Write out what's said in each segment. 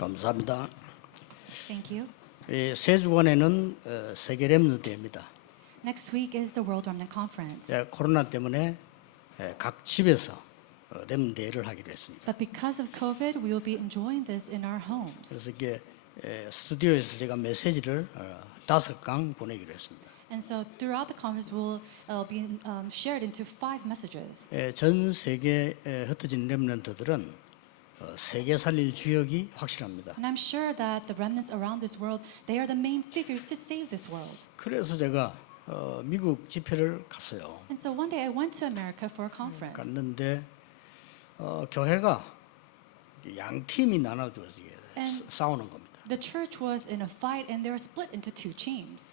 감사합니다. Thank you. 세 주간에는 세계 렘넌트입니다. Next week is the World Remnant Conference. 코로나 때문에 각 집에서 렘넌트 대회를 하기로 했습니다. But because of COVID, we will be enjoying this in our homes. 그래서 이게 스튜디오에서 제가 메시지를 5강 보내기로 했습니다. And so throughout the conference, we'll be shared into 5 messages. 전 세계에 흩어진 렘넌트들은 세계 살릴 주역이 확실합니다. And I'm sure that the remnants around this world, they are the main figures to save this world. 그래서 제가 미국 집회를 갔어요. And so one day I went to America for a conference. 갔는데 교회가 양 팀이 나눠져서 싸우는 겁니다. The church was in a fight and they were split into 2 teams.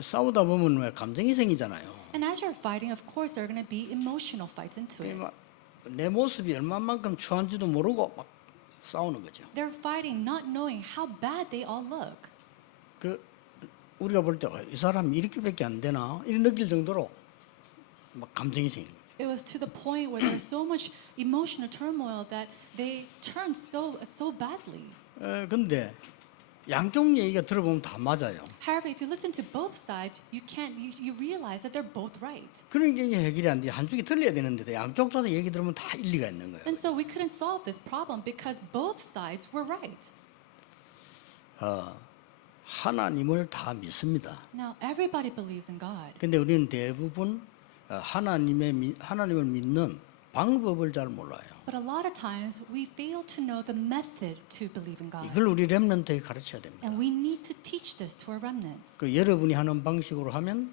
싸우다 보면 왜 감정이 생기잖아요. And as you're fighting, of course, there are going to be emotional fights into it. 내 모습이 얼마만큼 추한지도 모르고 막 싸우는 거죠. They're fighting not knowing how bad they all look. 우리가 볼 때 이 사람 이렇게밖에 안 되나 이런 느낄 정도로 막 감정이 생깁니다. It was to the point where there's so much emotional turmoil that they turned so badly. 근데 양쪽 얘기가 들어보면 다 맞아요. However, if you listen to both sides, you realize that they're both right. 그러니까 이게 해결이 안 돼. 한쪽이 틀려야 되는데 양쪽 다 얘기 들으면 다 일리가 있는 거예요. And so we couldn't solve this problem because both sides were right. 하나님을 다 믿습니다. Now, everybody believes in God. 근데 우리는 대부분 하나님을 믿는 방법을 잘 몰라요. But a lot of times we fail to know the method to believe in God. 이걸 우리 렘넌트에 가르쳐야 됩니다. And we need to teach this to our remnants. 여러분이 하는 방식으로 하면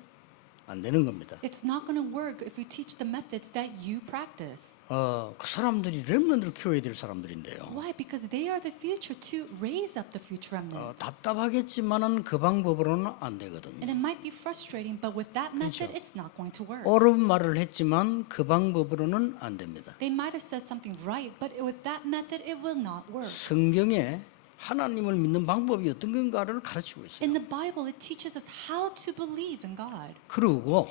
안 되는 겁니다. It's not going to work if we teach the methods that you practice. 그 사람들이 렘넌트를 키워야 될 사람들인데요. Why? Because they are the future to raise up the future remnants. 답답하겠지만은 그 방법으로는 안 되거든요. And it might be frustrating, but with that method, it's not going to work. 옳은 말을 했지만 그 방법으로는 안 됩니다. They might have said something right, but with that method, it will not work. 성경에 하나님을 믿는 방법이 어떤 건가를 가르치고 있어요. In the Bible, it teaches us how to believe in God. 그리고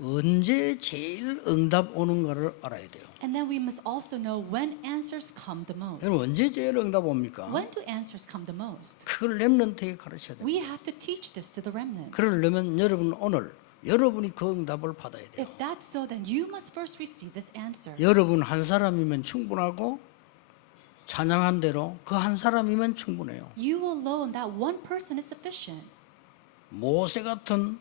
언제 제일 응답 오는가를 알아야 돼요. And then we must also know when answers come the most. 여러분 언제 제일 응답 옵니까? When do answers come the most? 그걸 렘넌트에게 가르쳐야 돼요. We have to teach this to the remnants. 그러려면 여러분 오늘 여러분이 그 응답을 받아야 돼요. If that's so, then you must first receive this answer. 여러분 한 사람이면 충분하고 찬양한 대로 그 한 사람이면 충분해요. You alone, that one person is sufficient. 모세 같은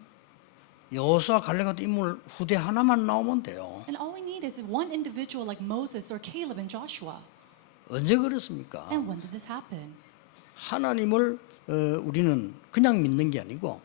여호수아 갈렙 같은 인물 후대 하나만 나오면 돼요. And all we need is one individual like Moses or Caleb and Joshua. 언제 그렇습니까? And when did this happen? 하나님을 우리는 그냥 믿는 게 아니고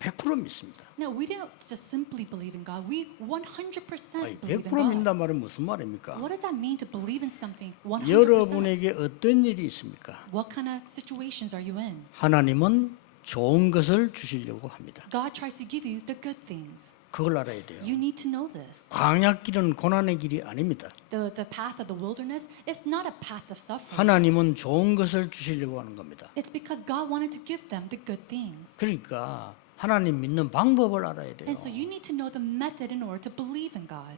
100% 믿습니다. No, we didn't just simply believe in God. We 100% 아니, believe in 100% God. 믿는단 말은 무슨 말입니까? What does that mean to believe in something 100%? 여러분에게 어떤 일이 있습니까? What kind of situations are you in? 하나님은 좋은 것을 주시려고 합니다. God tries to give you the good things. 그걸 알아야 돼요. You need to know this. 광야길은 고난의 길이 아닙니다. The path of the wilderness is not a path of suffering. 하나님은 좋은 것을 주시려고 하는 겁니다. It's because God wanted to give them the good things. 그러니까 하나님 믿는 방법을 알아야 돼요. And so you need to know the method in order to believe in God.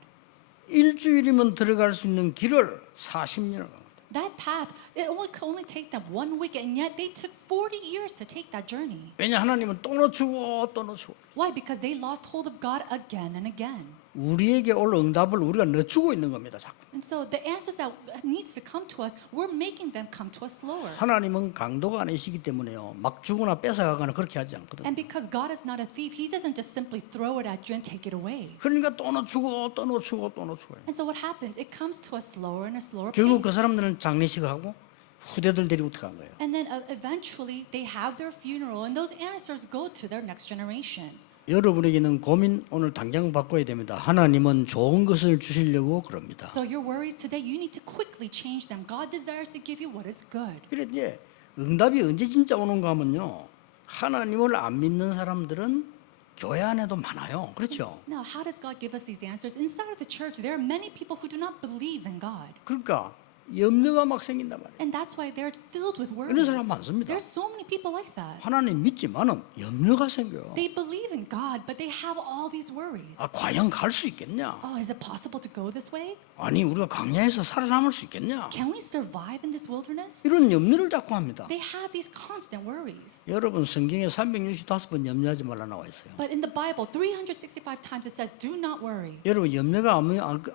일주일이면 들어갈 수 있는 길을 40년을 갑니다. That path, it could only take them 1 week, and yet they took 40 years to take that journey. 왜냐 하나님은 또 놓치고 또 놓치고 Why? Because they lost hold of God again and again. 우리에게 올 응답을 우리가 늦추고 있는 겁니다. 자꾸. And so the answers that needs to come to us, we're making them come to us slower. 하나님은 강도가 아니시기 때문에요. 막 주거나 뺏어가거나 그렇게 하지 않거든요. And because God is not a thief, He doesn't just simply throw it at you and take it away. 그러니까 또 놓치고 또 놓치고 또 놓치고. And so what happens? It comes to us slower and a slower 결국 그 pace. 사람들은 장례식하고 후대들 데리고 들어간 거예요. And then eventually they have their funeral, and those answers go to their next generation. 여러분에게는 고민 오늘 당장 바꿔야 됩니다. 하나님은 좋은 것을 주시려고 그럽니다. So your worries today, you need to quickly change them. God desires to give you what is good. 그래 이제 응답이 언제 진짜 오는가 하면요. 하나님을 안 믿는 사람들은 교회 안에도 많아요. 그렇죠? Now, how does God give us these answers? Inside of the church, there are many people who do not believe in God. 그러니까 염려가 막 생긴단 말이에요. And that's why they're filled with worries. 이런 사람 많습니다. There's so many people like that. 하나님 믿지만은 염려가 생겨요. They believe in God, but they have all these worries. 아, 과연 갈 수 있겠냐? Oh, is it possible to go this way? 아니, 우리가 강야에서 살아남을 수 있겠냐? Can we survive in this wilderness? 이런 염려를 자꾸 합니다. They have these constant worries. 여러분, 성경에 365번 염려하지 말라 나와 있어요. But in the Bible, 365 times it says, do not worry. 여러분, 염려가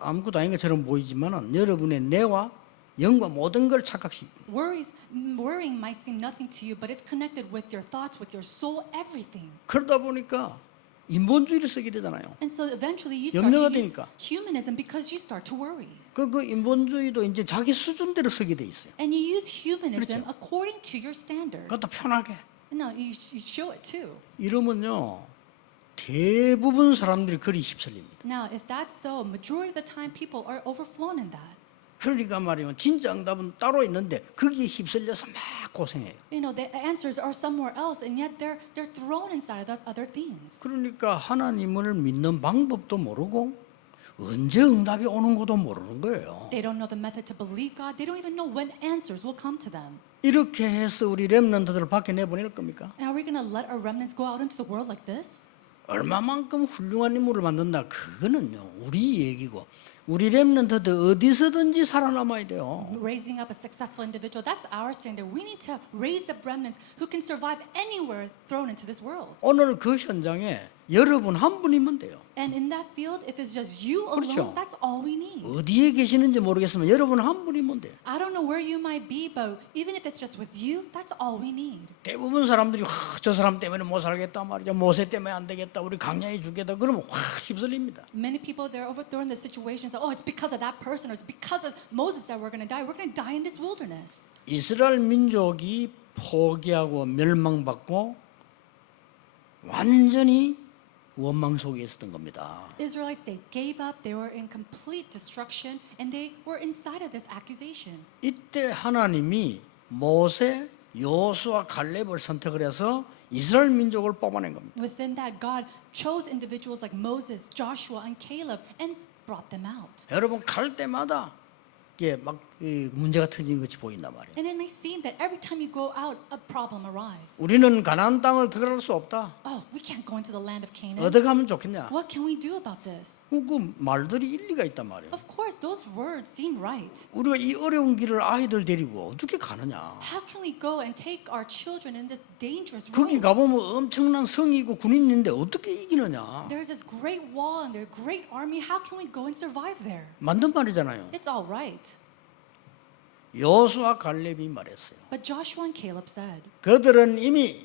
아무것도 아닌 것처럼 보이지만은 여러분의 뇌와 영과 모든 걸 착각시킵니다. Worrying might seem nothing to you, but it's connected with your thoughts, with your soul, everything. 그러다 보니까 인본주의를 쓰게 되잖아요. And so eventually you start 염려가 to use 되니까. humanism because you start to worry. 그 인본주의도 이제 자기 수준대로 쓰게 돼 있어요. And you use humanism 그렇죠. according to your standard. 그것도 편하게. No, you show it too. 이러면요, 대부분 사람들이 그리 휩쓸립니다. Now, if that's so, majority of the time people are overflown in that. 그러니까 말이에요, 진짜 응답은 따로 있는데 거기에 휩쓸려서 막 고생해요. You know, the answers are somewhere else, and yet they're thrown inside of the other things. 그러니까 하나님을 믿는 방법도 모르고 언제 응답이 오는 것도 모르는 거예요. They don't know the method to believe God. They don't even know when answers will come to them. 이렇게 해서 우리 렘넌트들을 밖에 내보낼 겁니까? And are we going to let our remnants go out into the world like this? 얼마만큼 훌륭한 인물을 만든다, 그거는요 우리 얘기고, 우리 렘넌트들 어디서든지 살아남아야 돼요. Raising up a successful individual, that's our standard. We need to raise up remnants who can survive anywhere thrown into this world. 오늘 그 현장에 여러분 한 분이면 돼요. And in that field, if it's just you 그렇죠. alone, that's all we need. 어디에 계시는지 모르겠지만 여러분 한 분이면 돼요. I don't know where you might be, but even if it's just with you, that's all we need. 대부분 사람들이 저 사람 때문에 못 살겠다 말이죠. 모세 때문에 안 되겠다. 우리 강야에 죽겠다. 그러면 확 휩쓸립니다. Many people, they're overthrown in the situations. Oh, it's because of that person, or it's because of Moses that we're going to die. We're going to die in this wilderness. 이스라엘 민족이 포기하고 멸망받고 완전히 원망 속에 있었던 겁니다. Israelites, they gave up. They were in complete destruction, and they were inside of this accusation. 이때 하나님이 모세, 여호수아, 갈렙을 선택을 해서 이스라엘 민족을 뽑아낸 겁니다. Within that, God chose individuals like Moses, Joshua, and Caleb, and brought them out. 여러분 갈 때마다 이게 막 문제가 터지는 것이 보인단 말이에요. And it may seem that every time you go out, a problem arises. 우리는 가나안 땅을 들어갈 수 없다. Oh, we can't go into the land of Canaan. 어디 가면 좋겠냐? What can we do about this? 그 말들이 일리가 있단 말이에요. Of course, those words seem right. 우리가 이 어려운 길을 아이들 데리고 어떻게 가느냐? How can we go and take our children in this dangerous 거기 road? 가보면 엄청난 성이 있고 군인이 있는데 어떻게 이기느냐? There's this great wall and there's great army. How can we go and survive there? 맞는 말이잖아요. It's all right. 여호수아 갈렙이 말했어요. But Joshua and Caleb said, 그들은 이미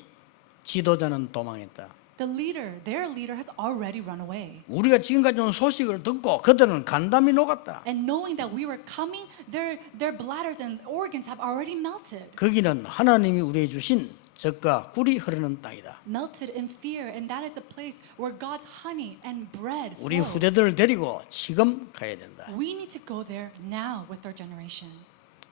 지도자는 도망했다. their leader has already run away. 우리가 지금까지 온 소식을 듣고 그들은 간담이 녹았다. And knowing that we were coming, their bladders and organs have already melted. 거기는 하나님이 우리에게 주신 젖과 꿀이 흐르는 땅이다. Melted in fear, and that is a place where God's honey and bread 우리 flows. 후대들을 데리고 지금 가야 된다. We need to go there now with our generation.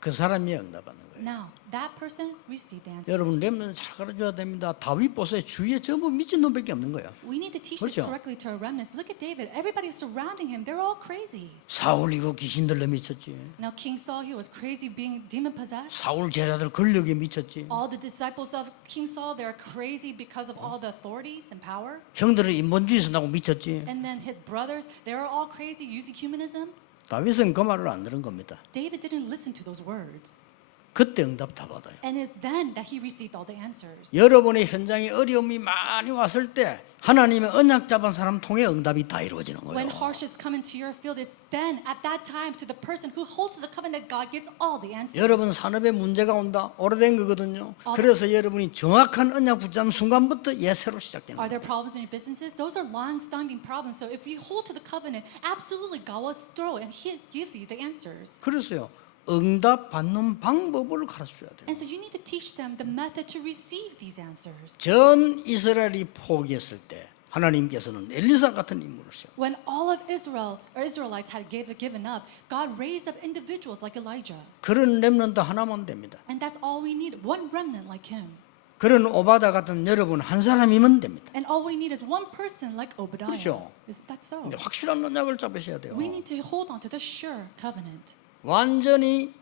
그 사람이 응답하는 거예요. Now, that person received answers. 여러분 렘넌트 잘 가르쳐야 됩니다. 다윗 보세요. 주위에 전부 미친 놈밖에 없는 거예요. We need to teach this 그렇죠. correctly to our remnants. Look at David. Everybody surrounding him, they're all crazy. 사울 이거 귀신들로 미쳤지. Now, King Saul, he was crazy being demon possessed. 사울 제자들 권력에 미쳤지. All the disciples of King Saul, they're crazy because of all the authorities and power. 형들은 인본주의에서 나고 미쳤지. And then his brothers, they were all crazy using humanism. 다윗은 그 말을 안 들은 겁니다. David didn't listen to those words. 그때 응답 다 받아요. And it's then that he received all the answers. 여러분의 현장에 어려움이 많이 왔을 때 하나님의 언약 잡은 사람 통해 응답이 다 이루어지는 When 거예요. hardships come into your field, it's then at that time to the person who holds to the covenant, God gives all the answers. 여러분 산업에 문제가 온다. 오래된 거거든요. 그래서 여러분이 정확한 언약 붙잡는 순간부터 예새로 시작되는 Are 거예요. there problems in your businesses? Those are long-standing problems. So if you hold to the covenant, absolutely God will throw it and He'll give you the answers. 그래서요. 응답 받는 방법을 가르쳐줘야 돼요. And so you need to teach them the method to receive these answers. 전 이스라엘이 포기했을 때 하나님께서는 엘리사 같은 인물을 세워. When all of Israel or Israelites had given up, God raised up individuals like Elijah. 그런 렘넌트 하나만 됩니다. And that's all we need, one remnant like him. 그런 오바다 같은 여러분 한 사람이면 됩니다. And all we need is one person like Obadiah. 그렇죠. Is that so? 근데 확실한 언약을 잡으셔야 돼요. We need to hold on to the sure covenant. 완전히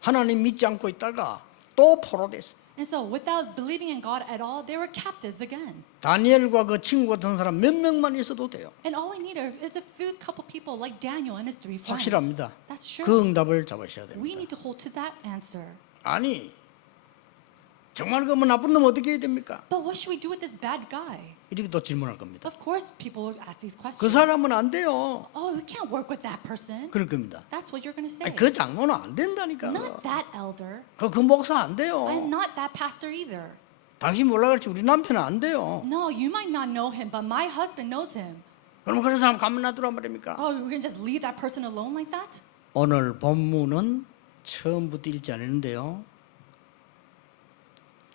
하나님 믿지 않고 있다가 또 포로됐어요. And so, without believing in God at all, they were captives again. 다니엘과 그 친구 같은 사람 몇 명만 있어도 돼요. And all we need is a few couple people like Daniel and his 3 friends. 확실합니다. That's true. 그 응답을 잡으셔야 We 됩니다. need to hold to that answer. 아니 정말 그러면 나쁜 놈 어떻게 해야 됩니까? But what should we do with this bad guy? 이렇게 또 질문할 겁니다. Of course, people will ask these questions. 그 사람은 안 돼요. Oh, we can't work with that person. 그럴 겁니다. That's what you're going to say. 아니, 그 장로는 안 된다니까. Not that elder. 그 목사 안 돼요. I'm not that pastor either. 당신 몰라갈지 우리 남편은 안 돼요. No, you might not know him, but my husband knows him. 그럼 그런 사람 가만 놔두란 말입니까? Oh, we're going to just leave that person alone like that? 오늘 본문은 처음부터 읽지 않았는데요.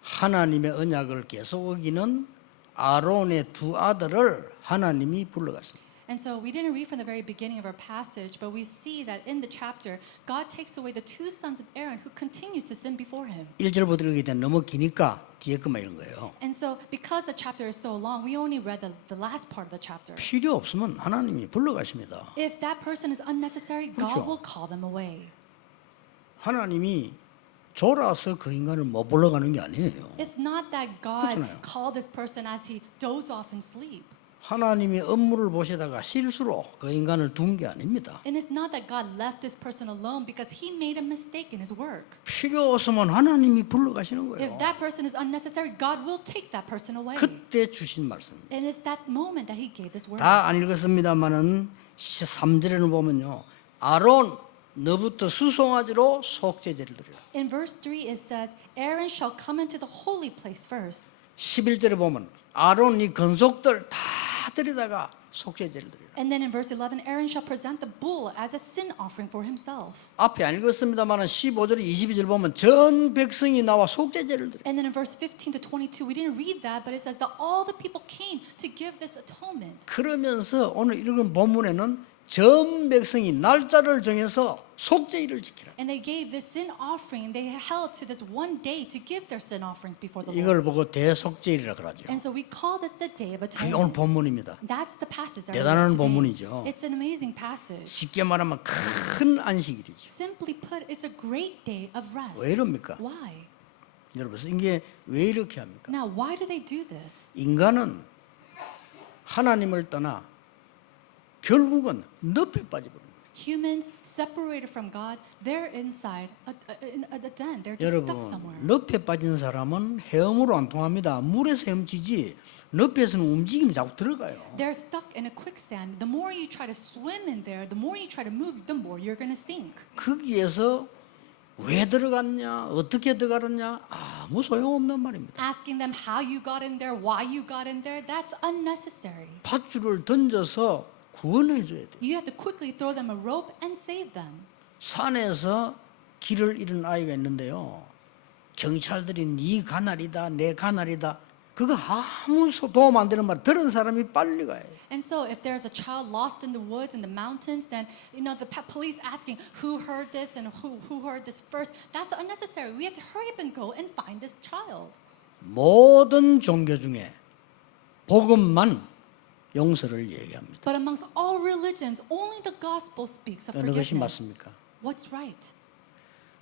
하나님의 언약을 계속 어기는 아론의 두 아들을 하나님이 불러갔습니다. And so we didn't read from the very beginning of our passage, but we see that in the chapter, God takes away the 2 sons of Aaron who continues to sin before him. 1절부터 읽게 된 너무 기니까 뒤에 것만 읽은 거예요. And so because the chapter is so long, we only read the last part of the chapter. 필요 없으면 하나님이 불러가십니다. If that person is unnecessary, God 그렇죠. will call them away. 하나님이 졸아서 그 인간을 못 불러가는 게 아니에요. It's not that God 그렇잖아요. called this person as he dozed off in sleep. 하나님이 업무를 보시다가 실수로 그 인간을 둔 게 아닙니다. And it's not that God left this person alone because he made a mistake in his work. 필요 없으면 하나님이 불러가시는 If 거예요. that person is unnecessary, God will take that person away. 그때 주신 말씀입니다. And it's that moment that he gave this word. 다 안 읽었습니다만은 3절에는 보면요. 아론 너부터 수송아지로 속죄제를 드려라. In verse 3 it says, Aaron shall come into the holy place first. 11절에 보면 아론 이 건속들 다 데려다가 속죄제를 드려라. And then in verse 11, Aaron shall present the bull as a sin offering for himself. 앞에 안 읽었습니다만은 15절 22절 보면 전 백성이 나와 속죄제를 드려라. And then in verse 15 to 22, we didn't read that, but it says that all the people came to give this atonement. 그러면서 오늘 읽은 본문에는 전 백성이 날짜를 정해서 속죄일을 지키라. And they gave this sin offering, they held to this one day to give their sin offerings before the 이걸 Lord. 보고 대속죄일이라 그러죠. And so we call this the Day of 그게 오늘 Atonement. 본문입니다. That's the passage that we 대단한 read 본문이죠. today. It's an amazing passage. 쉽게 말하면 큰 안식일이죠. Simply put, it's a great day of rest. 왜 이럽니까? Why? 여러분 이게 왜 이렇게 합니까? Now, why do they do this? 인간은 하나님을 떠나 결국은 늪에 빠져버립니다. Humans separated from God, they're inside a den. They're just 여러분 stuck somewhere. 늪에 빠진 사람은 헤엄으로 안 통합니다. 물에서 헤엄치지 늪에서는 움직임이 자꾸 들어가요. They're stuck in a quicksand. The more you try to swim in there, the more you try to move, the more you're going to sink. 거기에서 왜 들어갔냐, 어떻게 들어갔냐 아무 소용없는 말입니다. Asking them how you got in there, why you got in there, that's unnecessary. 밧줄을 던져서 구원해 줘야 돼. You have to quickly throw them a rope and save them. 산에서 길을 잃은 아이가 있는데요. 경찰들이 네 가날이다, 내 가날이다. 그거 아무 도움 안 되는 말 들은 사람이 빨리 가요. And so if there's a child lost in the woods, in the mountains, then the police asking who heard this and who heard this first, that's unnecessary. We have to hurry up and go and find this child. 모든 종교 중에 복음만 용서를 얘기합니다. But amongst all religions, only the gospel speaks of 어느 것이 forgiveness. 맞습니까? What's right?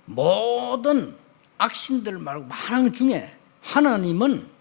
모든 악신들 말고 많은 중에 하나님은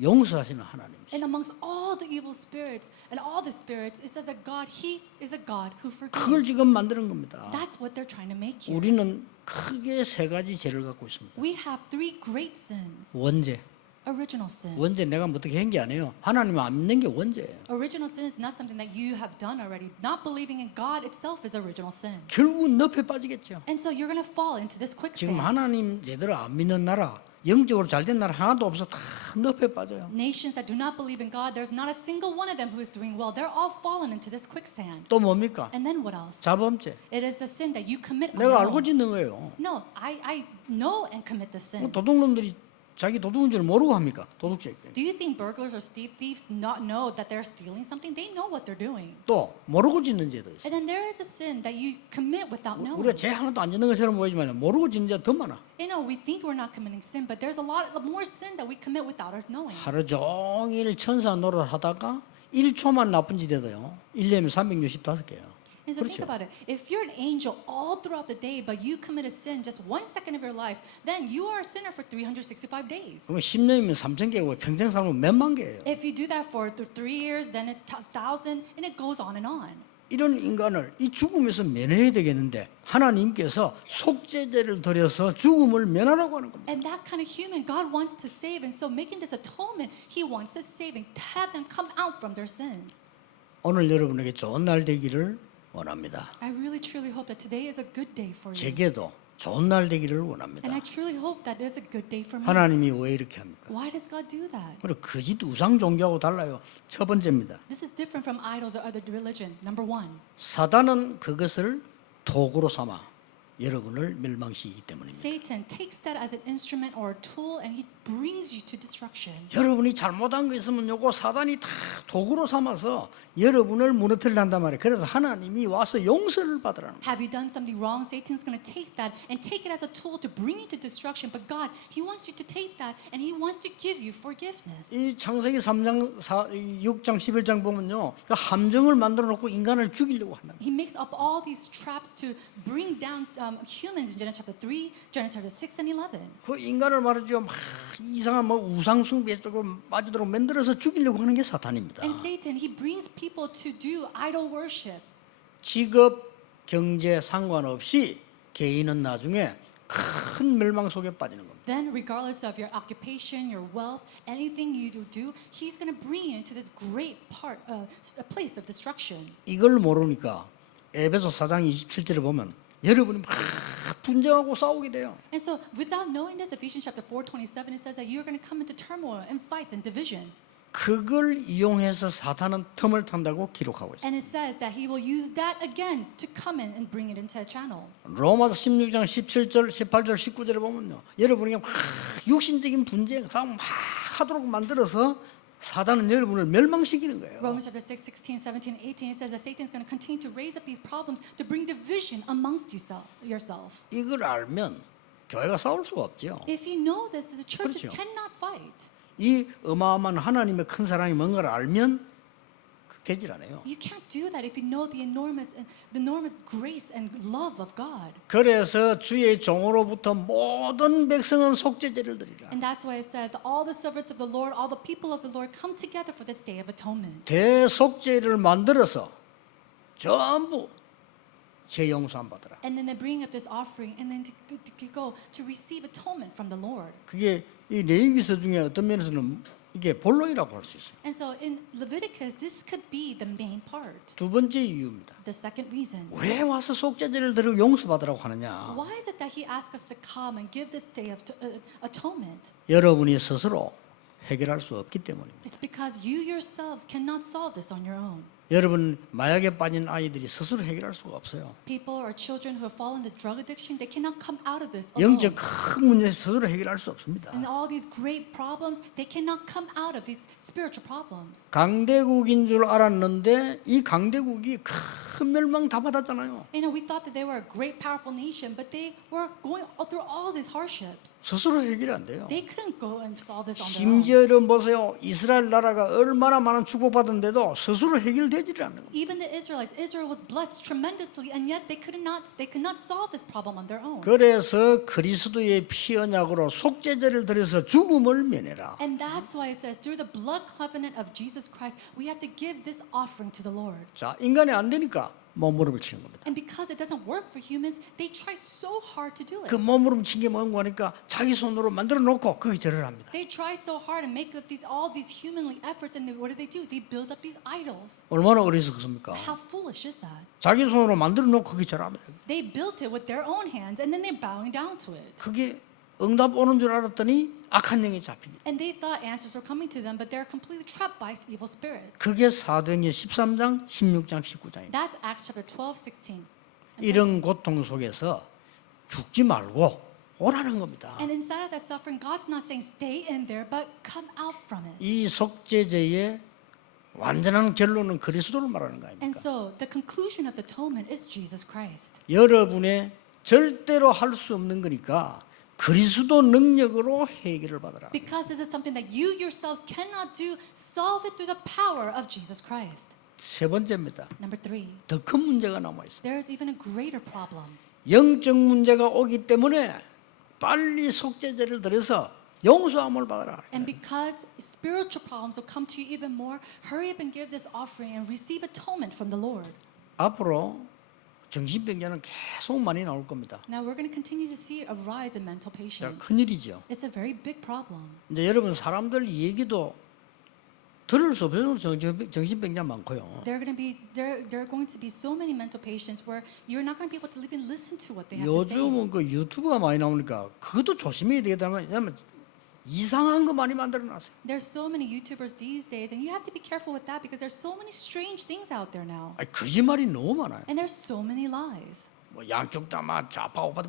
용서하시는 하나님이시죠. And amongst all the evil spirits and all the spirits, it says that God, He is a God who 그걸 forgives. 지금 만드는 겁니다. That's what they're trying to make here. 우리는 크게 세 가지 죄를 갖고 있습니다. We have 3 great sins. 원죄. Original sin. 원죄 내가 뭐 어떻게 한 게 아니에요. 하나님 안 믿는 게 원죄예요. Original sin is not something that you have done already. Not believing in God itself is original sin. 결국은 늪에 빠지겠죠. And so you're going to fall into this 지금 quicksand. 하나님 제대로 안 믿는 나라, 영적으로 잘된 나라 하나도 없어 다 늪에 빠져요. Nations that do not believe in God, there's not a single one of them who is doing well. They're all fallen into this quicksand. 또 뭡니까? And then what else? 자범죄. It is the sin that you commit on 내가 your 알고 own. 짓는 거예요. No, I know and commit the sin. 도둑놈들이 자기 도둑인 줄 모르고 합니까? 도둑죄. Do you think burglars or thieves not know that they're stealing something? They know what they're doing. 또 모르고 짓는 죄도 있어요. And then there is a sin that you commit without knowing. 우리가 죄 하나도 안 짓는 것처럼 보이지만 모르고 짓는 죄 더 많아. We think we're not committing sin, but there's a lot more sin that we commit without our knowing. 하루 종일 천사 노릇 하다가 1초만 나쁜 짓 해도요. 1년이면 365개예요. And so think 그렇죠. about it. If you're an angel all throughout the day, but you commit a sin just 1 second of your life, then you are a sinner for 365 days. 그러면 10년이면 3,000개고 평생 살면 몇만 개예요. If you do that for 3 years, then it's 1,000, and it goes on and on. 이런 인간을 이 죽음에서 면해야 되겠는데 하나님께서 속죄제를 드려서 죽음을 면하라고 하는 겁니다. And that kind of human, God wants to save, and so making this atonement, He wants to save and have them come out from their sins. 오늘 여러분에게 좋은 날 되기를 원합니다. I really truly hope that today is a good day for you. 제게도 좋은 날 되기를 And 원합니다. I truly hope that it's a good day for me. 하나님이 왜 이렇게 합니까? Why does God do that? 그리고 거짓 우상 종교하고 달라요. 첫 번째입니다. This is different from idols or other religion. Number one, 사단은 그것을 도구로 삼아 여러분을 멸망시키기 때문입니다. Satan takes that as an instrument or a tool and he brings you to destruction. 여러분이 잘못한 거 있으면 요거 사단이 다 도구로 삼아서 여러분을 무너뜨리려 한단 말이에요. 그래서 하나님이 와서 용서를 받으라는 거예요. Have you done something wrong? Satan's going to take that and take it as a tool to bring you to destruction. But God, He wants you to take that and He wants to give you forgiveness. 이 창세기 3장, 6장, 11장 보면요. 그 함정을 만들어 놓고 인간을 죽이려고 한다. He makes up all these traps to bring down humans in Genesis chapter 3, Genesis chapter 6 and 11. 그 인간을 말이죠. 막 이상한 뭐 우상 숭배 쪽으로 빠지도록 만들어서 죽이려고 하는 게 사탄입니다. And Satan, he brings people to do idol worship. 직업, 경제 상관없이 개인은 나중에 큰 멸망 속에 빠지는 겁니다. Then, regardless of your occupation, your wealth, anything you do, He's going to bring you into this great a place of destruction. 이걸 모르니까 에베소 4장 27절에 보면 여러분이 막 분쟁하고 싸우게 돼요. And so, without knowing this, Ephesians chapter 4:27, it says that you're going to come into turmoil and fights and division. 그걸 이용해서 사탄은 틈을 탄다고 기록하고 있어요. And it says that he will use that again to come in and bring it into a channel. 로마서 16장 17절, 18절, 19절에 보면요. 여러분이 막 육신적인 분쟁, 싸움 막 하도록 만들어서 사단은 여러분을 멸망시키는 거예요. Romans chapter 6, 16, 17, 18, it says that Satan's going to continue to raise up these problems to bring division amongst yourself. 이걸 알면 교회가 싸울 수가 없죠. If you know this, the churches 그렇죠. cannot fight. 이 어마어마한 하나님의 큰 사랑이 뭔가를 알면 되질 않아요. You can't do that if you know the enormous grace and love of God. 그래서 주의 종으로부터 모든 백성은 속죄제를 드리라. And that's why it says, all the servants of the Lord, all the people of the Lord come together for this day of atonement. 대속죄를 만들어서 전부 죄 용서함 받으라. And then they bring up this offering and then to go to receive atonement from the Lord. 그게 이 레위기서 중에 어떤 면에서는 이게 본론이라고 할 수 있어요. And so in Leviticus, this could be the main part. 두 번째 이유입니다. The second reason. 왜 와서 속죄제를 드리고 용서받으라고 하느냐? Why is it that he asks us to come and give this day of atonement? 여러분이 스스로 해결할 수 없기 때문입니다. It's because you yourselves cannot solve this on your own. 여러분 마약에 빠진 아이들이 스스로 해결할 수가 없어요. People or children who have fallen into drug addiction, they cannot come out of this alone. 영적 큰 문제 스스로 해결할 수 없습니다. And all these great problems, they cannot come out of these spiritual problems. 강대국인 줄 알았는데 이 강대국이 큰 멸망 다 받았잖아요. You know, we thought that they were a great, powerful nation, but they were going through all these hardships. 스스로 해결이 안 돼요. They couldn't go and solve this on their own. 심지어 여러분 보세요. 이스라엘 나라가 얼마나 많은 축복받은데도 스스로 해결되지를 않는 겁니다. Even the Israelites, Israel was blessed tremendously, and yet they could not solve this problem on their own. 그래서 그리스도의 피 언약으로 속죄제를 드려서 죽음을 면해라. And that's why it says, through the blood covenant of Jesus Christ, we have to give this offering to the Lord. 자, 인간이 안 되니까 몸부림을 치는 겁니다. And because it doesn't work for humans, they try so hard to do 그 it. 몸부림 친 게 뭔가 하니까 자기 손으로 만들어 놓고 거기 절을 합니다. They try so hard and make up all these humanly efforts, and what do? They build up these idols. 얼마나 어리석습니까? How foolish is that? 자기 손으로 만들어 놓고 거기 절합니다. They built it with their own hands, and then they're bowing down to it. 그게 응답 오는 줄 알았더니 악한 영에 잡힙니다. And they thought answers were coming to them, but they're completely trapped by evil spirit. 그게 사도행전 13장, 16장, 19장입니다. That's Acts chapter 12, 16. 이런 고통 속에서 죽지 말고 오라는 겁니다. And inside of that suffering, God's not saying stay in there, but come out from it. 이 속죄제의 완전한 결론은 그리스도를 말하는 거 And 아닙니까? so the conclusion of the atonement is Jesus Christ. 여러분의 절대로 할 수 없는 거니까 그리스도 능력으로 해결을 받으라. Because this is something that you yourselves cannot do, solve it through the power of Jesus Christ. 세 번째입니다. Number 3, 더 큰 문제가 남아 있어요. there is even a greater problem. 영적 문제가 오기 때문에 빨리 속죄제를 드려서 용서함을 받아라. And because spiritual problems will come to you even more, hurry up and give this offering and receive atonement from the Lord. 앞으로 정신병자는 계속 많이 나올 겁니다. Now we're going to continue to see a rise in mental 자, patients. 큰일이죠. It's a very big problem. 이제 여러분 사람들 얘기도 들을 수 없어요. 정신병자 많고요. There are going to be so many mental patients where you're not going to be able to even listen to what they have to say. 요즘은 그 유튜브가 많이 나오니까 그것도 조심해야 되겠다면 왜냐면 이상한 거 많이 만들어놨어요. There's so many YouTubers these days, and you have to be careful with that because there's so many strange things out there now, 아니, 거짓말이 너무 많아요. and there's so many lies. 뭐 양쪽 다막 좌파 우파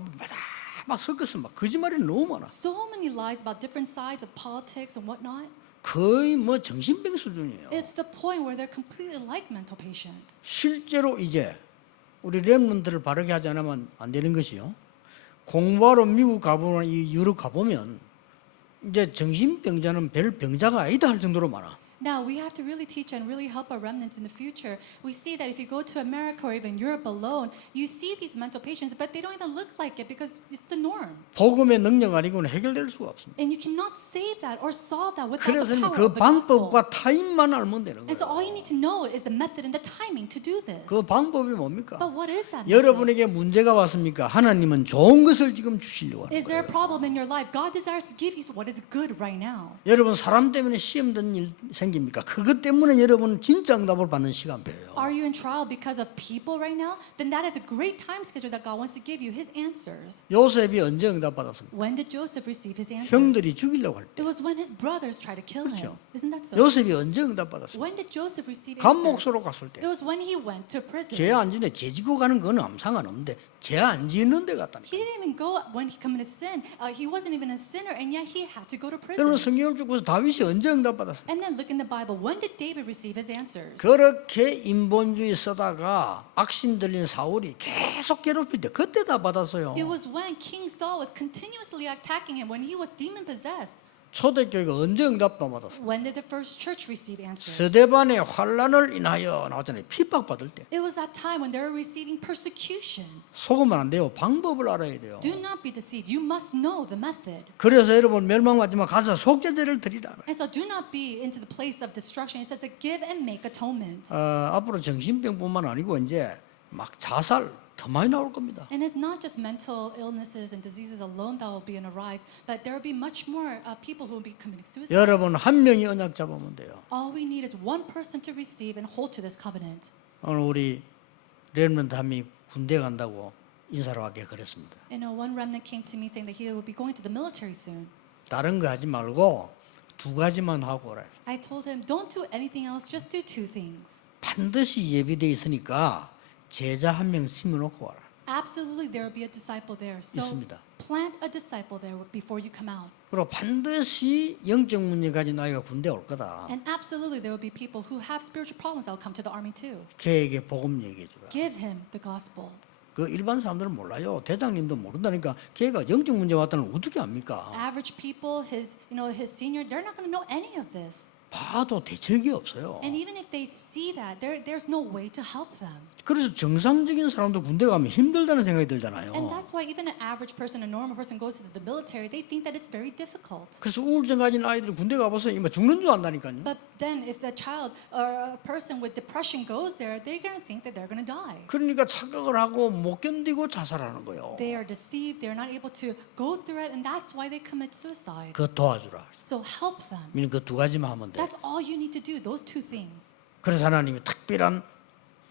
막 섞어서 막 거짓말이 너무 많아. So many lies about different sides of politics and whatnot. 거의 뭐 정신병 수준이에요. It's the point where they're completely like mental patients. 실제로 이제 우리 렘넌트를 바르게 하지 않으면 안 되는 것이요. 공부하러 미국 가보면 이 유럽 가보면 이제 정신병자는 별 병자가 아니다 할 정도로 많아. Now we have to really teach and really help our remnants in the future. We see that if you go to America or even Europe alone, you see these mental patients, but they don't even look like it because it's the norm. 복음의 능력 아니고는 해결될 수가 없습니다. And you cannot save that or solve that without 그래서 the power 그 of the gospel. 방법과 타임만 알면 되는 And so all 거예요. you need to know is the method and the timing to do this. 그 방법이 뭡니까? But what is that method? 여러분에게 문제가 왔습니까? 하나님은 좋은 것을 지금 주시려고 하는 Is there a 거예요. problem in your life? God desires to give you what is good right now. 여러분 사람 때문에 시험 드는 일 생깁니까? 그것 때문에 여러분 진짜 응답을 받는 시간표예요. Are you in trial because of people right now? Then that is a great time schedule that God wants to give you His answers. 요셉이 언제 응답 받았습니까? When did Joseph receive his answers? 형들이 죽이려고 할 때. It was when his brothers tried to kill him. 그렇죠. Isn't that so? 요셉이 언제 응답 받았습니까? When did Joseph receive answers? 감옥소로 갔을 때. It was when he went to prison. 죄 안 지네 죄 지고 가는 거는 아무 상관없는데 죄 안 지는 데 갔다니까. He didn't even go when he committed sin. He wasn't even a sinner, and yet he had to go to prison. 여러분 성경을 쭉 보서 다윗이 언제 응답 받았습니까? And then look in the Bible. When did David receive his answers? 그렇게 인본주의 쓰다가 악신 들린 사울이 계속 괴롭힐 때 그때 다 받았어요. It was when King Saul was continuously attacking him when he was demon possessed. 초대교회가 언제 응답 받았어요? When did the first church receive answers? 스데반의 환란을 인하여 나왔잖아요. 핍박받을 때. It was that time when they were receiving persecution. 속으면 안 돼요. 방법을 알아야 돼요. Do not be deceived. You must know the method. 그래서 여러분 멸망받지만 가서 속죄제를 드리라. And so do not be into the place of destruction. It says to give and make atonement. 앞으로 정신병뿐만 아니고 이제 막 자살 더 많이 나올 겁니다. And it's not just mental illnesses and diseases alone that will be on a rise, but there will be much more people who will be committing suicide. 여러분 한 명이 언약 잡으면 돼요. All we need is one person to receive and hold to this covenant. 오늘 우리 렘넌트 한 명이 군대 간다고 인사를 하게 그랬습니다. And one remnant came to me saying that he will be going to the military soon. 다른 거 하지 말고 두 가지만 하고 오라. I told him, don't do anything else, just do two things. 반드시 예비돼 있으니까 제자 한 명 심어놓고 와라. Absolutely, there will be a disciple there. So 있습니다. plant a disciple there before you come out. 그리고 반드시 영적 문제 가진 아이가 군대 올 거다. And absolutely, there will be people who have spiritual problems that will come to the army too. 걔에게 복음 얘기해 주라. Give him the gospel. 그 일반 사람들은 몰라요. 대장님도 모른다니까. 걔가 영적 문제 왔다는 어떻게 압니까? Average people, his senior, they're not going to know any of this. 봐도 대책이 없어요. And even if they see that, there's no way to help them. 그래서 정상적인 사람도 군대 가면 힘들다는 생각이 들잖아요. And that's why even an average person, a normal person goes to the military, they think that it's very difficult. 그래서 우울증 가진 아이들이 군대 가봐서 이마 죽는 줄 안다니까요. But then if a child or a person with depression goes there, they're going to think that they're going to die. 그러니까 착각을 하고 못 견디고 자살하는 거예요. They are deceived, they're not able to go through it, and that's why they commit suicide. 그거 도와주라. So help them. 그 두 가지만 하면 돼. That's all you need to do, those two things. 그래서 하나님이 특별한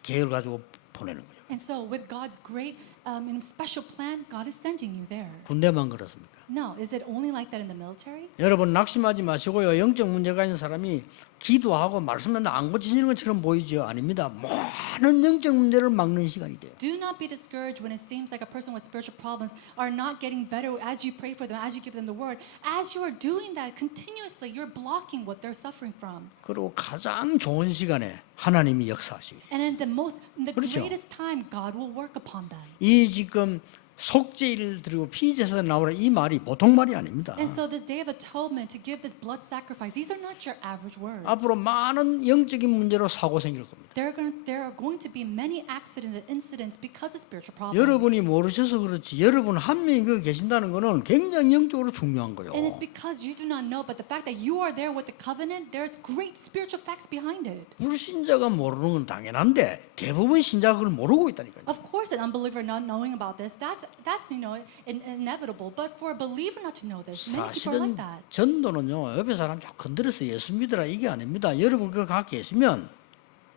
계획을 가지고 보내는 거예요. And so with God's great and special plan, God is sending you there. 군대만 그렇습니까? No, is it only like that in the military? 여러분 낙심하지 마시고요. 영적 문제가 있는 사람이 기도하고 말씀만 안 고치시는 것처럼 보이죠? 아닙니다. 많은 영적 문제를 막는 시간이 돼요. Do not be discouraged when it seems like a person with spiritual problems are not getting better as you pray for them, as you give them the word. As you are doing that continuously, you're blocking what they're suffering from. 그리고 가장 좋은 시간에 하나님이 역사하시기. And in the 그렇죠. greatest time, God will work upon them. 이 지금 속죄일 드리고 피제사 나오라 이 말이 보통 말이 아닙니다. And so this day of atonement, to give this blood sacrifice, these are not your average words. 앞으로 많은 영적인 문제로 사고 생길 겁니다. There are going to be many accidents and incidents because of spiritual problems. 여러분이 모르셔서 그렇지 여러분 한 명이 거기 계신다는 거는 굉장히 영적으로 중요한 거예요. And it's because you do not know, but the fact that you are there with the covenant, there's great spiritual facts behind it. 불신자가 모르는 건 당연한데 대부분 신자가 그걸 모르고 있다니까요. Of course, an unbeliever not knowing about this, that's inevitable. But for a believer not to know this, many people are 사실은 like that. 전도는요 옆에 사람 쫙 건드려서 예수 믿으라 이게 아닙니다. 여러분 그거 갖고 계시면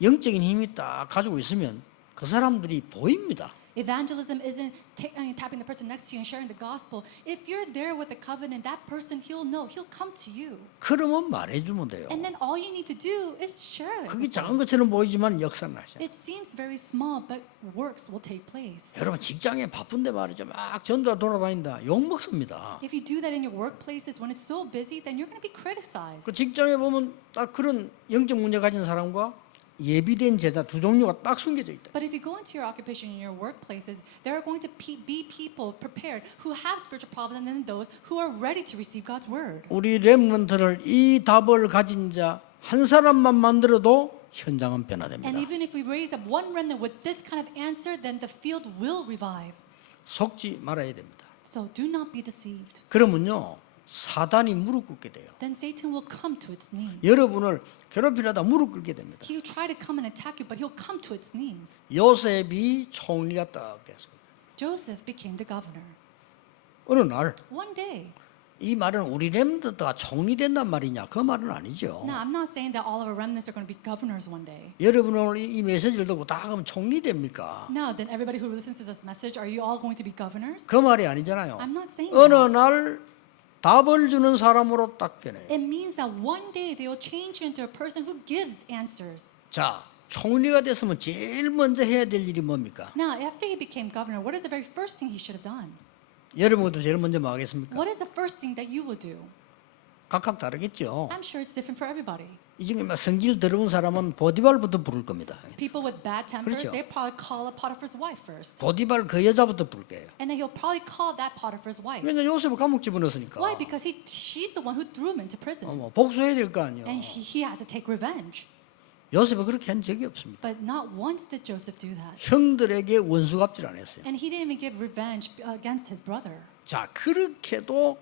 영적인 힘이 딱 가지고 있으면 그 사람들이 보입니다. Evangelism isn't tapping the person next to you and sharing the gospel. If you're there with the covenant, that person, he'll know. He'll come to you. 그러면 말해주면 돼요. And then all you need to do is share it. 그게 작은 것처럼 보이지만 역사는 하죠. It seems very small, but works will take place. 여러분 직장에 바쁜데 말이죠. 막 전도가 돌아다닌다. 욕 먹습니다. If you do that in your workplaces when it's so busy, then you're going to be criticized. 그 직장에 보면 딱 그런 영적 문제 가진 사람과 예비된 제자 두 종류가 딱 숨겨져 있다. But if you go into your occupation in your workplaces, there are going to be people prepared who have spiritual problems, and then those who are ready to receive God's word. 우리 렘넌트를 이 답을 가진 자 한 사람만 만들어도 현장은 And 변화됩니다. even if we raise up one remnant with this kind of answer, then the field will revive. 속지 말아야 됩니다. So do not be deceived. 그러면요 사단이 무릎 꿇게 돼요. Then Satan will come to its knees. 여러분을 괴롭히려다 무릎 꿇게 됩니다. He will try to come and attack you, but he'll come to its knees. 요셉이 총리가 딱 됐습니다. Joseph became the governor. 어느 날 이 One day. 말은 우리 렘넌트가 총리 된단 말이냐 그 말은 아니죠. Now, I'm not saying that all of our remnants are going to be governors one day. 여러분 오늘 이 메시지를 듣고 다 그럼 총리 됩니까? No, then everybody who listens to this message, are you all going to be governors? 그 말이 아니잖아요. I'm not saying 어느 that. 날 답을 주는 사람으로 딱 변해요. It means that one day they will change you into a person who gives answers. 자, 총리가 됐으면 제일 먼저 해야 될 일이 뭡니까? Now, after he became governor, what is the very first thing he should have done? 여러분도 제일 먼저 뭐 하겠습니까? What is the first thing that you will do? 각각 다르겠죠. I'm sure it's different for everybody. 이 중에 막 성질 더러운 사람은 보디발부터 부를 겁니다. People with bad tempers, 그렇죠. they probably call up Potiphar's wife first. 보디발 그 여자부터 부를 거예요. And then he'll probably call that Potiphar's wife. 왜냐 요셉을 감옥 집어넣었으니까. Why? Because she's the one who threw him into prison. 복수해야 될 거 아니에요. And he has to take revenge. 요셉은 그렇게 한 적이 없습니다. But not once did Joseph do that. 형들에게 원수갑질 안 했어요. And he didn't even give revenge against his brother. 자, 그렇게도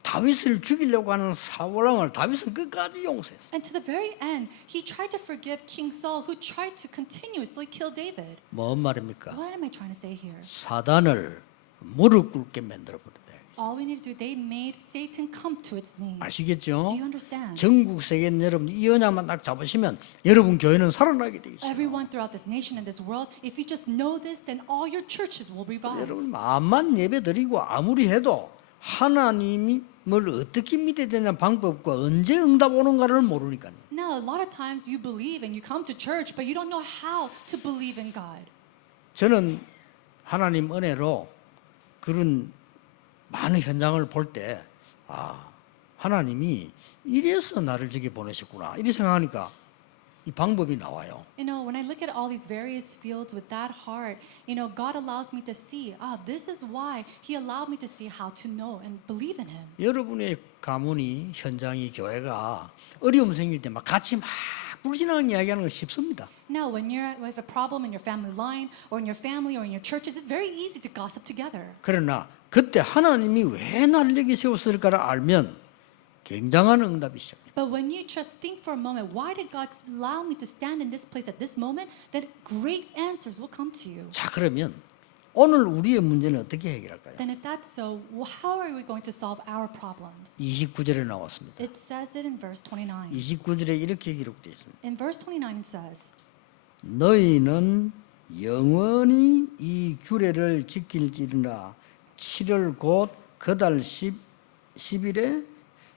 다윗을 죽이려고 하는 사울왕을 다윗은 끝까지 용서했어요. And to the very end, he tried to forgive King Saul, who tried to continuously kill David. 뭔 말입니까? What am I trying to say here? 사단을 무릎 꿇게 만들어 버렸다. All we need to do, they made Satan come to its knees. 아시겠죠? Do you understand? 전국 세계는 여러분 이 언약만 딱 잡으시면 여러분 교회는 살아나게 돼 있어요. Everyone throughout this nation and this world, if you just know this, then all your churches will revive. 여러분 마음만 예배드리고 아무리 해도 하나님을 어떻게 믿어야 되냐 방법과 언제 응답 오는가를 모르니까요. Now, a lot of times you believe and you come to church, but you don't know how to believe in God. 저는 하나님 은혜로 그런 많은 현장을 볼 때 하나님이 이래서 나를 저기 보내셨구나 이렇게 생각하니까 이 방법이 나와요. You know, when I look at all these various fields with that heart, you know, God allows me to see, this is why He allowed me to see how to know and believe in Him. 여러분의 가문이 현장이 교회가 어려움 생길 때 막 같이 막 불신앙 이야기하는 건 쉽습니다. Now, when you're with a problem in your family line or in your family or in your churches, it's very easy to gossip together. 그러나 그때 하나님이 왜 나를 여기 세웠을까를 알면 굉장한 응답이 시작합니다. But when you just think for a moment, why did God allow me to stand in this place at this moment? Then great answers will come to you. 자, 그러면 오늘 우리의 문제는 어떻게 해결할까요? Then if that's so, how are we going to solve our problems? 29절에 나왔습니다. It says it in verse 29. 29절에 이렇게 기록되어 있습니다. In verse 29 it says, 너희는 영원히 이 규례를 지킬지니라 7월 곧 그달 10일에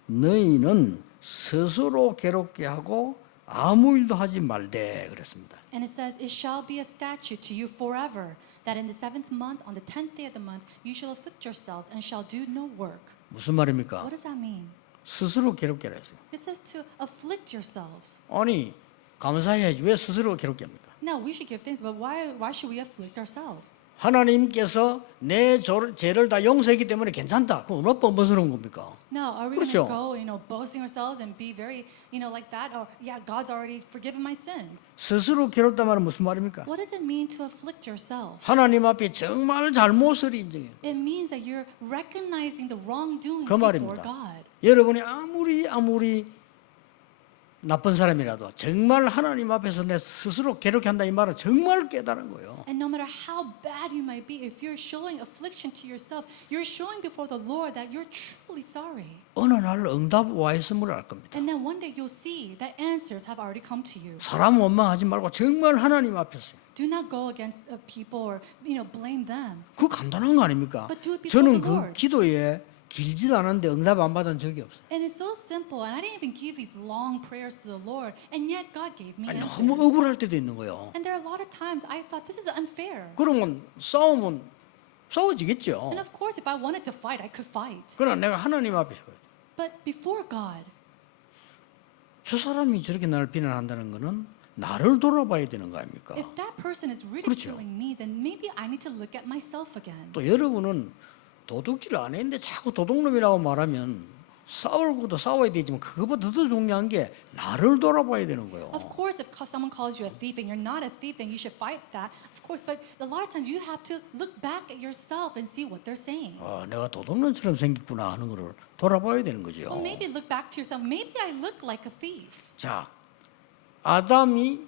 너희는 스스로 괴롭게 하고 아무 일도 하지 말되 그랬습니다. and it says, it shall be a statute to you forever, that in the 7th month, on the 10th day of the month, you shall afflict yourselves and shall do no work. 무슨 말입니까? What does that mean? 스스로 괴롭게 하라 했어요. It says to afflict yourselves. 아니 감사해야지 왜 스스로 괴롭게 합니까? Now we should give thanks, but why should we afflict ourselves? 하나님께서 내 죄를 다 용서했기 때문에 괜찮다. 그럼 얼마나 뻔뻔스러운 겁니까? No, are we 그렇죠. going to go, boasting ourselves and be very, like that? Or yeah, God's already forgiven my sins. 스스로 괴롭다 말은 무슨 말입니까? What does it mean to afflict yourself? 하나님 앞에 정말 잘못을 인정해요. It means that you're recognizing the wrongdoing 그 before 말입니다. God. 여러분이 아무리 나쁜 사람이라도 정말 하나님 앞에서 내 스스로 괴롭게 한다 이 말은 정말 깨달은 거예요. And no matter how bad you might be, if you're showing affliction to yourself, you're showing before the Lord that you're truly sorry. 어느 날 응답 와 있음을 알 겁니다. And then one day you'll see that answers have already come to you. 사람 원망하지 말고 정말 하나님 앞에서 Do not go against people or blame them. 그 간단한 거 아닙니까? But do it before 저는 the 그 Lord. 기도에 길지도 않은데 응답 안 받은 적이 없어요. And it's so simple. And I didn't even give these long prayers to the Lord, and yet God gave me 아니, answers. 너무 억울할 때도 있는 거예요. And there are a lot of times I thought this is unfair. 그러면 싸워지겠죠. And of course, if I wanted to fight, I could fight. 그러나 내가 하나님 앞에 서요. But before God, 저 사람이 저렇게 나를 비난한다는 거는 나를 돌아봐야 되는 거 아닙니까? if that person is ridiculing me, then maybe I need to look at myself again. 또 여러분은 도둑질 안 했는데 자꾸 도둑놈이라고 말하면 싸우고도 싸워야 되지만 그것보다 더 중요한 게 나를 돌아봐야 되는 거예요. Of course, if someone calls you a thief and you're not a thief, then you should fight that. Of course, but a lot of times you have to look back at yourself and see what they're saying. 내가 도둑놈처럼 생겼구나 하는 거를 돌아봐야 되는 거죠. Well, maybe look back to yourself. Maybe I look like a thief. 자, 아담이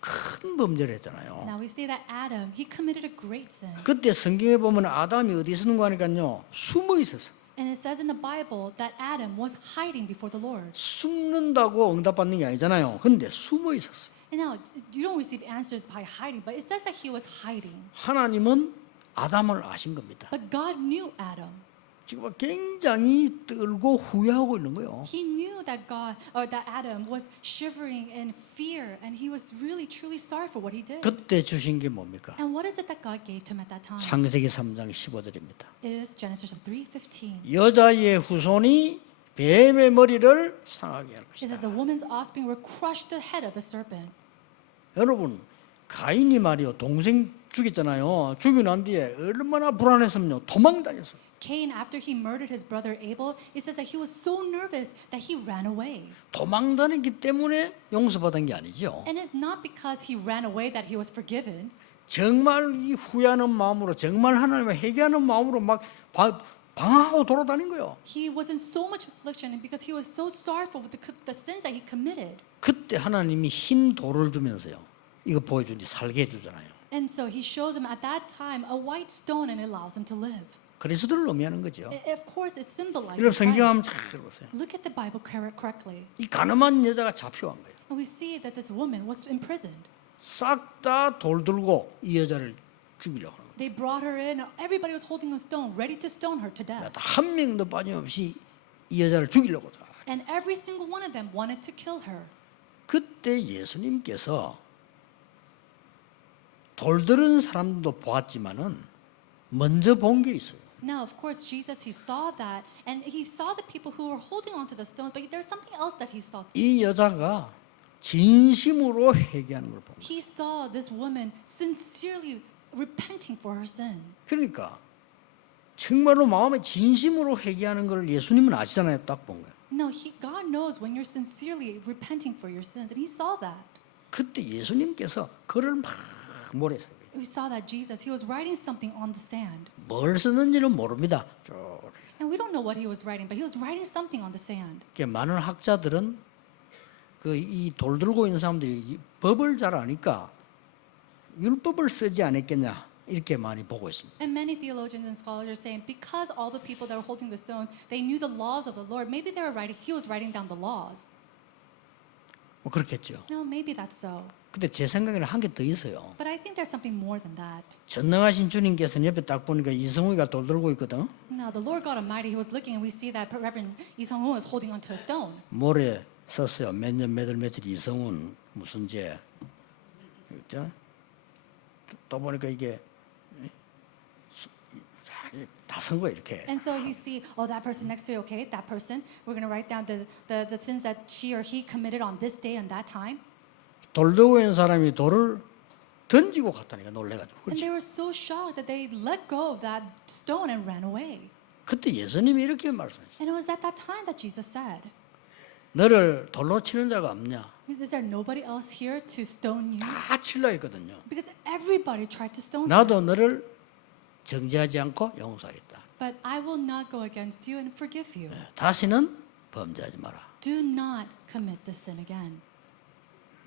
큰 범죄를 했잖아요. Now we see that Adam, he committed a great sin. 그때 성경에 보면 아담이 어디 있었는 거 하니까요. 숨어 있었어. And it says in the Bible that Adam was hiding before the Lord. 숨는다고 응답받는 게 아니잖아요. 근데 숨어 있었어. And now you don't receive answers by hiding, but it says that he was hiding. 하나님은 아담을 아신 겁니다. But God knew Adam. 지금 굉장히 떨고 후회하고 있는 거예요. He knew that that Adam was shivering in fear, and he was really truly sorry for what he did. 그때 주신 게 뭡니까? And what is it that God gave to him at that time? 창세기 3장 15절입니다. It is Genesis 3:15. 여자의 후손이 뱀의 머리를 상하게 할 It says 것이다. the woman's offspring will crush the head of the serpent. 여러분, 가인이 말이요 동생 죽였잖아요. 죽이고 난 뒤에 얼마나 불안했으면요 도망다녔어요. Cain, after he murdered his brother Abel, it says that he was so nervous that he ran away. 도망다녔기 때문에 용서받은 게 아니죠. And it's not because he ran away that he was forgiven. 정말 이 후회하는 마음으로 정말 하나님을 회개하는 마음으로 막 방황하고 돌아다닌 거예요. He was in so much affliction and because he was so sorrowful with the sins that he committed. 그때 하나님이 흰 돌을 주면서요. 이거 보여주니 살게 해주잖아요. And so he shows him at that time a white stone and allows him to live. 그리스도를 의미하는 거죠. Of course, it symbolizes 여러분 성경 한번 Christ. 잘 보세요. Look at the Bible correctly. 이 가늠한 여자가 잡혀간 거예요. And we see that this woman was imprisoned. 싹 다 돌 들고 이 여자를 죽이려고 하는 They brought her in. Everybody was holding a stone, ready to stone her to 거예요. death. 한 명도 빠짐없이 이 여자를 죽이려고 다. And every single one of them wanted to kill her. 그때 예수님께서 돌 들은 사람도 보았지만은 먼저 본 게 있어요. Now, of course, Jesus, he saw that, and he saw the people who were holding onto the stones, but there's something else that he saw. 이 여자가 진심으로 회개하는 걸 봅니다. He saw this woman sincerely repenting for her sin. 그러니까 정말로 마음에 진심으로 회개하는 걸 예수님은 아시잖아요. 딱 본 거예요. No, God knows when you're sincerely repenting for your sins, and he saw that. 그때 예수님께서 그를 막 모래서 We saw that Jesus, he was writing something on the sand. 뭘 썼는지는 모릅니다. And we don't know what he was writing, but he was writing something on the sand. 많은 학자들은 그 이 돌 들고 있는 사람들이 이 법을 잘 아니까 율법을 쓰지 않았겠냐 이렇게 많이 보고 있습니다. And many theologians and scholars are saying because all the people that were holding the stones, they knew the laws of the Lord. Maybe they were writing. He was writing down the laws. 뭐 그렇겠죠. No, maybe that's so. 근데 제 생각에는 한 게 더 있어요. But I think there's something more than that. 전능하신 주님께서는 옆에 딱 보니까 이성우가 돌 들고 있거든. Now, the Lord God Almighty, He was looking, and we see that Reverend Lee Sung-woo is holding onto a stone. 모래 썼어요. 몇 년 몇월 며칠 이성훈 무슨 죄. 있죠? 또 보니까 이게 다 쓴 거예요 이렇게. And so you see, oh, that person next to you, okay, that person, we're going to write down the sins that she or he committed on this day and that time. 돌 들고 있는 사람이 돌을 던지고 갔다니까 놀래가지고. And they were so shocked that they let go of that stone and ran away. 그때 예수님이 이렇게 말씀했어요. And it was at that time that Jesus said, 너를 돌로 치는 자가 없냐? is there nobody else here to stone you? 다 칠라 했거든요. Because everybody tried to stone you. 나도 너를 정죄하지 않고 용서하겠다. But I will not go against you and forgive you. 다시는 범죄하지 마라. Do not commit this sin again.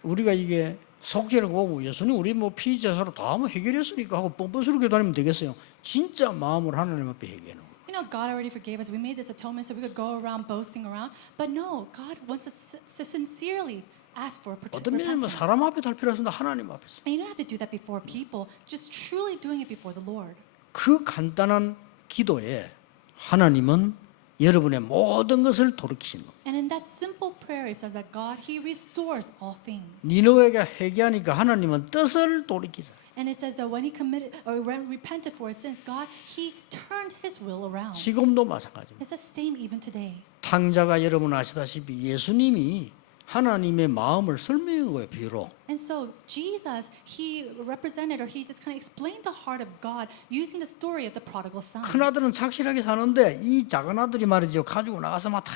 우리가 이게 속죄를 보고 예수님 우리 뭐 피제사로 다 뭐 해결했으니까 하고 뻔뻔스럽게 다니면 되겠어요. 진짜 마음으로 하나님 앞에 회개하는 거예요. You know, God already forgave us. We made this atonement so we could go around boasting around. But no, God wants us to sincerely ask for 어떤 면에는 뭐 repentance. 사람 앞에 할 필요 없습니다. 하나님 앞에서. And you don't have to do that before people. Just truly doing it before the Lord. 그 간단한 기도에 하나님은 여러분의 모든 것을 돌이키신 겁니다. And in that simple prayer, it says that God, He restores all things. 니느웨가 회개하니까 하나님은 뜻을 돌이키사. And it says that when he committed or repented for his sins, God, He turned His will around. 지금도 마찬가지입니다. It's the same even today. 탕자가 여러분 아시다시피 예수님이 하나님의 마음을 설명한 거예요, 비유로. And so Jesus, He represented or He just kind of explained the heart of God using the story of the prodigal son. 큰 아들은 착실하게 사는데 이 작은 아들이 말이죠, 가지고 나가서 막 다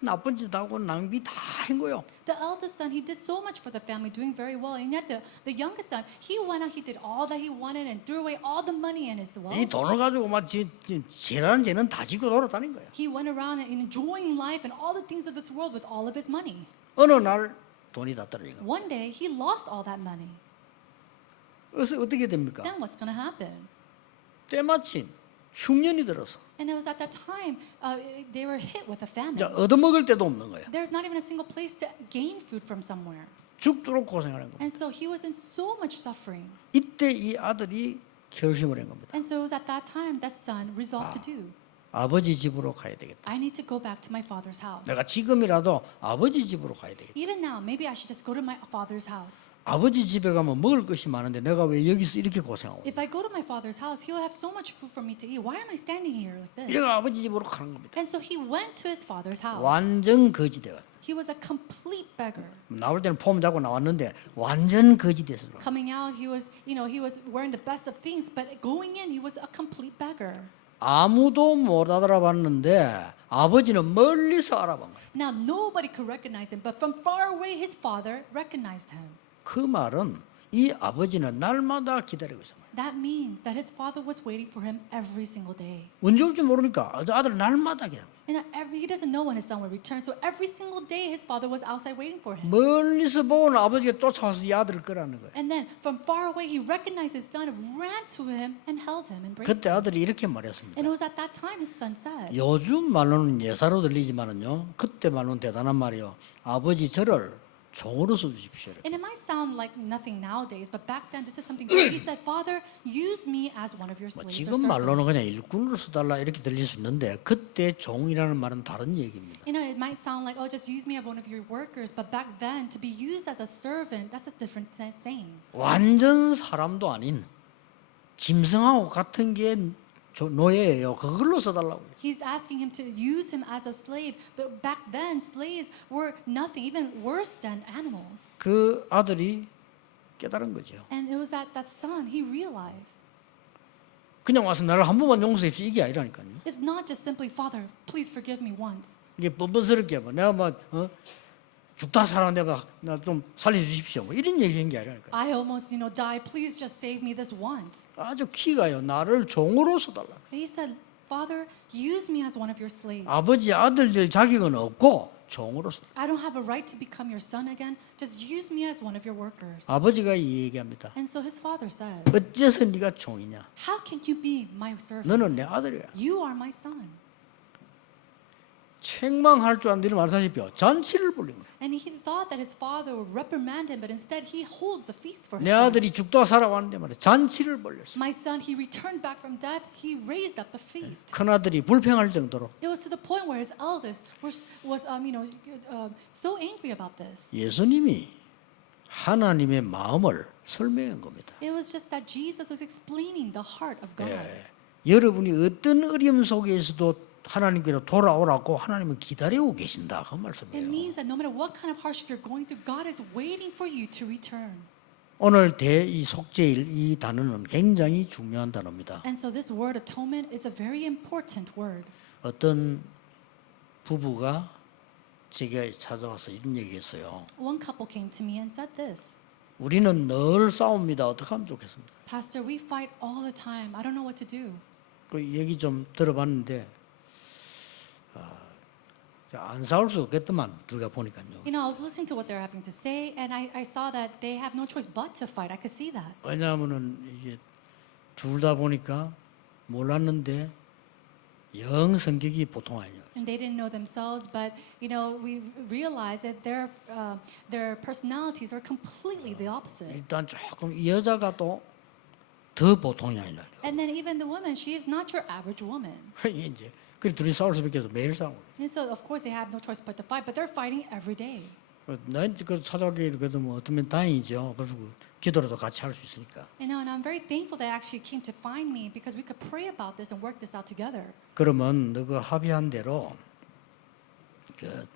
나쁜 짓 하고 낭비 다 한 거예요. The eldest son, he did so much for the family, doing very well. And yet the youngest son, he went out, he did all that he wanted and threw away all the money and his 이 wealth. 돈을 가지고 막 죄라는 죄는 다 지고 돌아다닌 거예요. He went around and enjoying life and all the things of this world with all of his money. 어느 날 돈이 다 떨어진 거예요. One day, he lost all that money. 그래서 어떻게 됩니까? Then what's going to happen? 때마침 흉년이 들어서 And it was at that time they were hit with a famine. 이제 얻어먹을 데도 없는 거예요. There's not even a single place to gain food from somewhere. 죽도록 고생하는 거예요. And so he was in so much suffering. 이때 이 아들이 결심을 한 겁니다. And so it was at that time that son resolved to do. 아버지 집으로 가야 되겠다. I need to go back to my father's house. 내가 지금이라도 아버지 집으로 가야 되겠다. Even now, maybe I should just go to my father's house. 아버지 집에 가면 먹을 것이 많은데 내가 왜 여기서 이렇게 고생하고 If I go to my father's house, he will have so much food for me to eat. Why am I standing here like this? 이래가 아버지 집으로 가는 겁니다. And so he went to his father's house. 완전 거지대가. He was a complete beggar. 나올 때는 폼 잡고 나왔는데 완전 거지대서 들어와. Coming out, he was wearing the best of things, but going in, he was a complete beggar. 아무도 못 알아봤는데 아버지는 멀리서 알아본 거예요. Now nobody could recognize him, but from far away, his father recognized him. 그 말은 이 아버지는 날마다 기다리고 있어요. That means that his father was waiting for him every single day. 언제 올지 모르니까 아들 날마다 기다려. And he doesn't know when his son would return, so every single day his father was outside waiting for him. 멀리서 보고는 아버지가 쫓아와서 이 아들을 끌어안는 거예요. And then from far away, he recognized his son, ran to him, and held him, embraced 그때 him. 아들이 이렇게 말했습니다. And it was at that time his son said, 요즘 말로는 예사로 들리지만은요, 그때 말로는 대단한 말이요. 아버지 저를 종으로 써주십시오. and it might sound like nothing nowadays, but back then this is something great. He said, Father, use me as one of your 뭐 slaves. or 지금 servants." 말로는 그냥 일꾼으로 써달라 이렇게 들릴 수 있는데 그때 종이라는 말은 다른 얘기입니다. You know, it might sound like, oh, just use me as one of your workers, but back then, to be used as a servant, that's a different saying. 완전 사람도 아닌 짐승하고 같은 게 노예예요. 그걸로 써달라고. He's asking him to use him as a slave, but back then, slaves were nothing, even worse than animals. 그 아들이 깨달은 거죠. And it was that son, he realized. 그냥 와서 나를 한 번만 용서해주십시오 이게 아니라니까요. It's not just simply, Father, please forgive me once. 이게 뻔뻔스럽게 뭐 내가 막 죽다 살아 내가 나 좀 살려주십시오 뭐 이런 얘기한 게 아니라니까요. I almost, die. Please just save me this once. 아주 키가요. 나를 종으로 써달라. He said, Father, use me as one of your slaves. 아버지 아들 될 자격은 없고 종으로 써달라. I don't have a right to become your son again. Just use me as one of your workers. 아버지가 이 얘기합니다. And so his father says, 어째서 네가 종이냐? how can you be my servant? 너는 내 아들이야. You are my son. 책망할 줄 아는데 말하시피 잔치를 벌린 거야. And he thought that his father would reprimand him, but instead he holds a feast for his 내 son. 아들이 죽다 살아왔는데 말이야. 잔치를 벌렸어. My son, he returned back from death. He raised up a feast. 큰 아들이 불평할 정도로 It was to the point where his eldest was so angry about this. 예수님이 하나님의 마음을 설명한 겁니다. It was just that Jesus was explaining the heart of God. 예. 여러분이 어떤 어려움 속에서도 하나님께로 돌아오라고 하나님은 기다리고 계신다 그 It 말씀이에요. means that no matter what kind of hardship you're going through, God is waiting for you to return. 오늘 이 속죄일 이 단어는 굉장히 중요한 단어입니다. And so this word atonement is a very important word. 어떤 부부가 제게 찾아와서 이런 얘기했어요. One couple came to me and said this. 우리는 늘 싸웁니다. 어떻게 하면 좋겠습니까? Pastor, we fight all the time. I don't know what to do. 그 얘기 좀 들어봤는데 안 싸울 수 없겠더만 들어가 보니까요. You know, I was listening to what they're having to say, and I saw that they have no choice but to fight. I could see that. 왜냐하면은 이게 둘 다 보니까 몰랐는데 영 성격이 보통 아니에요. And they didn't know themselves, but you know, we realized that their personalities are completely the opposite. 일단 조금 이 여자가 또 더 보통이 아니라. And then even the woman, she is not your average woman. 이게 이제 그 둘이 싸울 수밖에 없어 매일 싸우고. And so, of course, they have no choice but to fight, but they're fighting every day. 난 그 찾아오기 그래도 뭐 어쩌면 다행이죠. 그리고 기도라도 같이 할 수 있으니까. And I'm very thankful they actually came to find me because we could pray about this and work this out together. 그러면 너그 합의한 대로 그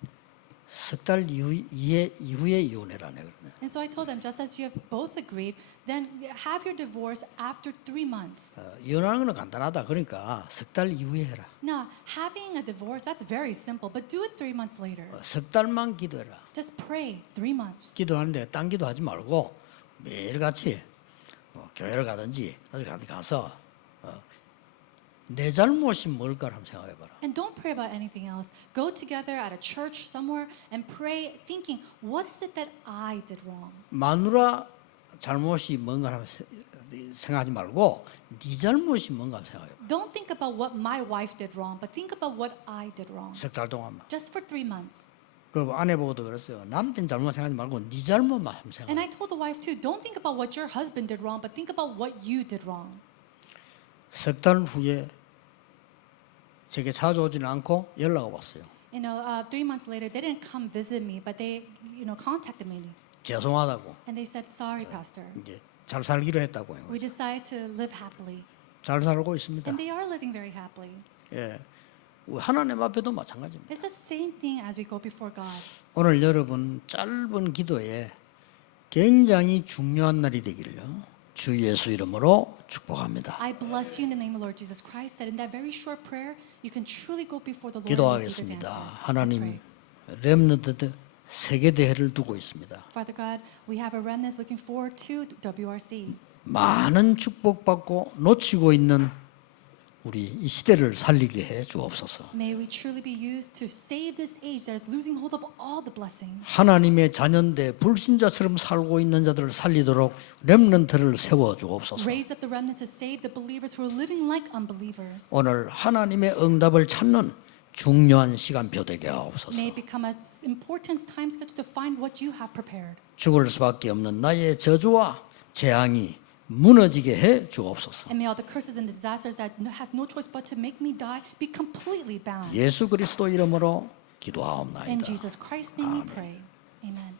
석 달 이후에 이혼해라네 그러네. And so I told them, just as you have both agreed, then have your divorce after 3 months. 이혼하는 건 간단하다. 그러니까 석 달 이후에 해라. Now, having a divorce, that's very simple, but do it 3 months later. 석 달만 기도해라. Just pray 3 months. 기도하는데 딴 기도하지 말고 매일같이 교회를 가든지 어디 가서 내 잘못이 뭘까를 한번 생각해봐라. And don't pray about anything else. Go together at a church somewhere and pray thinking, what is it that I did wrong? 마누라 잘못이 뭔가 하면 생각하지 말고 네 잘못이 뭔가 생각해봐. Don't think about what my wife did wrong, but think about what I did wrong. 석 달 동안만. Just for 3 months. 그리고 아내보고도 그랬어요. 남편 잘못 생각하지 말고 네 잘못만 한번 And 생각해. I told the wife too, don't think about what your husband did wrong, but think about what you did wrong. 석 달 후에 제게 찾아오지는 않고 연락 왔어요. You know, 3 months later, they didn't come visit me, but they, contacted me. 죄송하다고 And they said, sorry, Pastor. 이제 잘 살기로 했다고 해요. We decided to live happily. 잘 살고 있습니다. And they are living very happily. 예, 하나님 앞에도 마찬가지입니다. It's the same thing as we go before God. 오늘 여러분 짧은 기도에 굉장히 중요한 날이 되기를요. 주 예수 이름으로 축복합니다. I bless you in the name of Lord Jesus Christ that in that very short prayer you can truly go before the Lord and receive His 기도하겠습니다. answers. 하나님 렘넌트 세계 대회를 두고 있습니다. Father God, we have a remnant looking forward to WRC. 많은 축복받고 놓치고 있는 우리 이 시대를 살리게 해 주옵소서. May we truly be used to save this age that is losing hold of all the blessings. 하나님의 자녀인데 불신자처럼 살고 있는 자들을 살리도록 렘넌트를 세워 주옵소서. Raise up the remnant to save the believers who are living like unbelievers. 오늘 하나님의 응답을 찾는 중요한 시간표 되게 하옵소서. May it become an important time schedule to find what you have prepared. 죽을 수밖에 없는 나의 저주와 재앙이 무너지게 해 주옵소서. And may all the curses and disasters that has no choice but to make me die be completely bound. 예수 그리스도 이름으로 In 기도하옵나이다. Jesus Christ's name we pray. Amen.